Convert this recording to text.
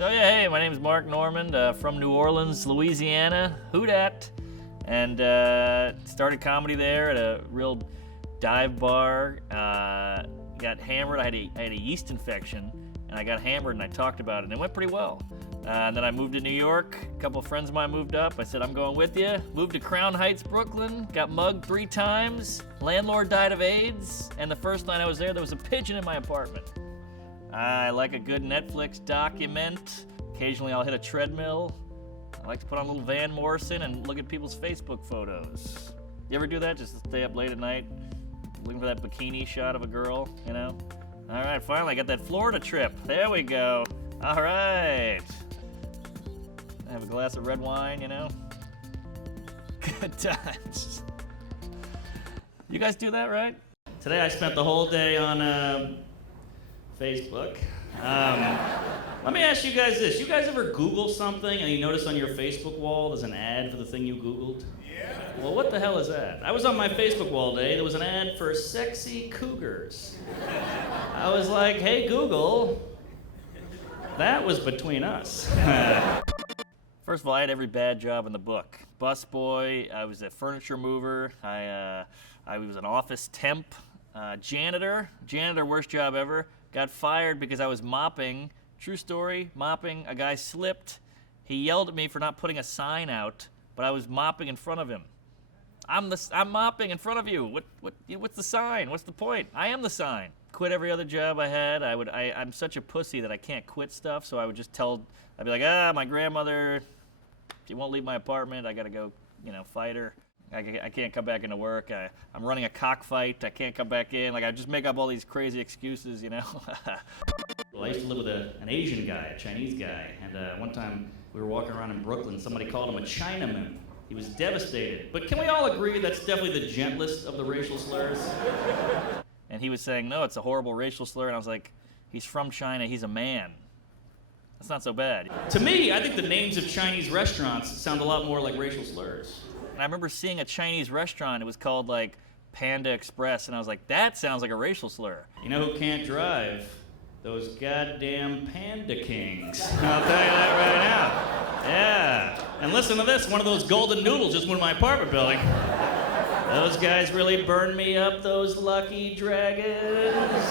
So yeah, hey, my name's Mark Normand, from New Orleans, Louisiana, who dat? And started comedy there at a real dive bar. Got hammered. I had a yeast infection, and I got hammered, and I talked about it, and it went pretty well. And then I moved to New York. A couple of friends of mine moved up. I said, I'm going with you. Moved to Crown Heights, Brooklyn. Got mugged 3 times. Landlord died of AIDS. And the first night I was there was a pigeon in my apartment. I like a good Netflix document. Occasionally I'll hit a treadmill. I like to put on a little Van Morrison and look at people's Facebook photos. You ever do that? Just stay up late at night, looking for that bikini shot of a girl, you know? All right, finally I got that Florida trip. There we go. All right. Have a glass of red wine, you know? Good times. You guys do that, right? Today I spent the whole day on Facebook. Let me ask you guys this. You guys ever Google something and you notice on your Facebook wall there's an ad for the thing you Googled? Yeah. Well, what the hell is that? I was on my Facebook wall today. There was an ad for sexy cougars. I was like, hey, Google, that was between us. First of all, I had every bad job in the book. Busboy, I was a furniture mover, I was an office temp, janitor, worst job ever. Got fired because I was mopping, true story, mopping, a guy slipped. He yelled at me for not putting a sign out, but I was mopping in front of him. I'm mopping in front of you. What's the sign? What's the point? I am the sign. Quit every other job I had. I'm such a pussy that I can't quit stuff, so I would just I'd be like, my grandmother, she won't leave my apartment. I gotta go, fight her. I can't come back into work. I'm running a cockfight. I can't come back in. I just make up all these crazy excuses, Well, I used to live with an Asian guy, a Chinese guy, and one time we were walking around in Brooklyn. Somebody called him a Chinaman. He was devastated. But can we all agree that's definitely the gentlest of the racial slurs? And he was saying, no, it's a horrible racial slur. And I was like, he's from China. He's a man. That's not so bad. To me, I think the names of Chinese restaurants sound a lot more like racial slurs. And I remember seeing a Chinese restaurant. It was called Panda Express, and I was like, that sounds like a racial slur. You know who can't drive? Those goddamn Panda Kings. I'll tell you that right now. Yeah. And listen to this. One of those golden noodles just went in my apartment building. Those guys really burned me up, those lucky dragons.